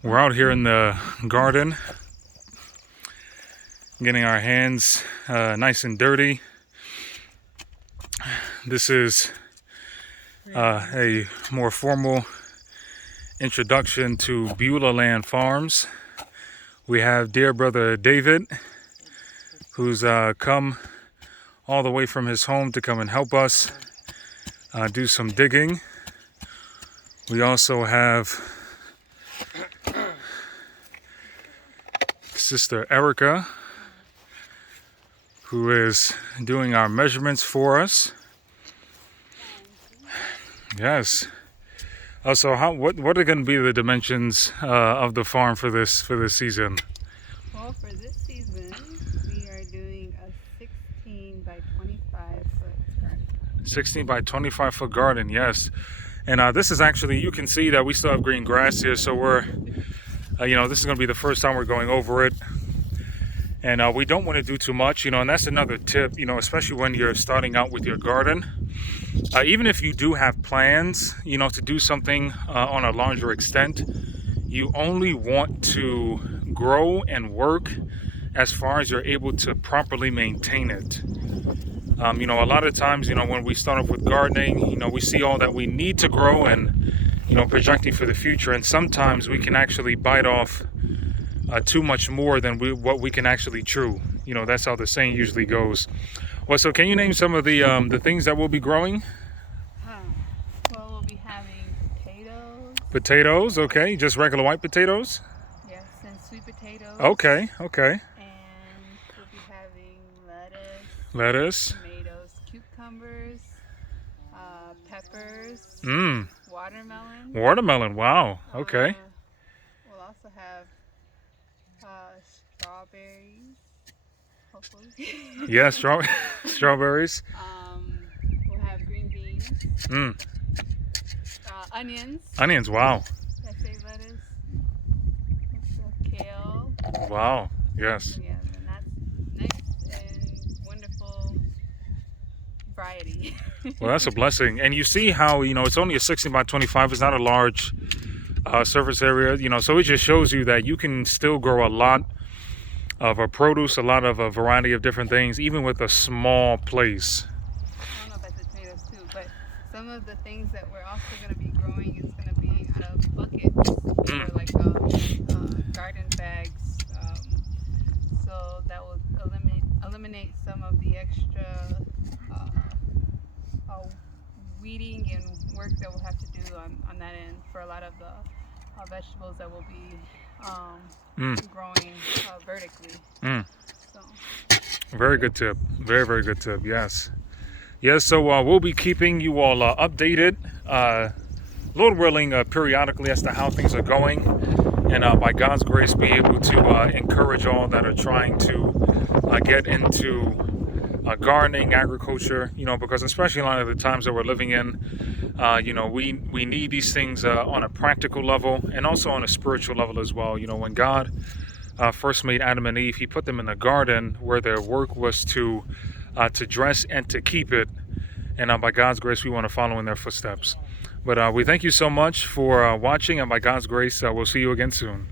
We're out here in the garden, getting our hands nice and dirty. This is a more formal introduction to Beulah Land Farms. We have dear brother David, who's come all the way from his home to come and help us do some digging. We also have Sister Erica, who is doing our measurements for us. Yes. So what are going to be the dimensions of the farm for this season? Well, for this season, we are doing a 16 by 25 foot garden. 16 by 25 foot garden, yes. And this is actually, you can see that we still have green grass here, so we're, this is going to be the first time we're going over it. And we don't want to do too much, and that's another tip, especially when you're starting out with your garden. Even if you do have plans, to do something on a larger extent, you only want to grow and work as far as you're able to properly maintain it. A lot of times, when we start off with gardening, we see all that we need to grow and, projecting for the future. And sometimes we can actually bite off too much more than what we can actually chew. That's how the saying usually goes. Well, so can you name some of the things that we'll be growing? Well, we'll be having potatoes. Potatoes, okay. Just regular white potatoes? Yes, and sweet potatoes. Okay. And we'll be having lettuce. Tomatoes, cucumbers, peppers. Watermelon, wow. Okay. We'll also have strawberries, hopefully. Yeah, strawberries. We'll have green beans. Onions. Onions, wow. I say lettuce. Kale. Wow, yes. Yeah, and that's nice and wonderful variety. Well, that's a blessing. And you see how, it's only a 16 by 25. It's not a large surface area, so it just shows you that you can still grow a lot of produce, a lot of a variety of different things, even with a small place. I don't know about the tomatoes too, but some of the things that we're also going to be growing is going to be out of buckets or like garden bags. So that will eliminate some of the extra weeding and work that we'll have to do on that end for a lot of the vegetables that will be growing vertically. So. Very good tip. Very, very good tip. Yes. Yes, so we'll be keeping you all updated, Lord willing, periodically as to how things are going. And by God's grace, be able to encourage all that are trying to get into gardening, agriculture, because especially a lot of the times that we're living in, we need these things on a practical level and also on a spiritual level as well. When God first made Adam and Eve, he put them in the garden where their work was to dress and to keep it. And by God's grace, we want to follow in their footsteps. But we thank you so much for watching, and by God's grace, we'll see you again soon.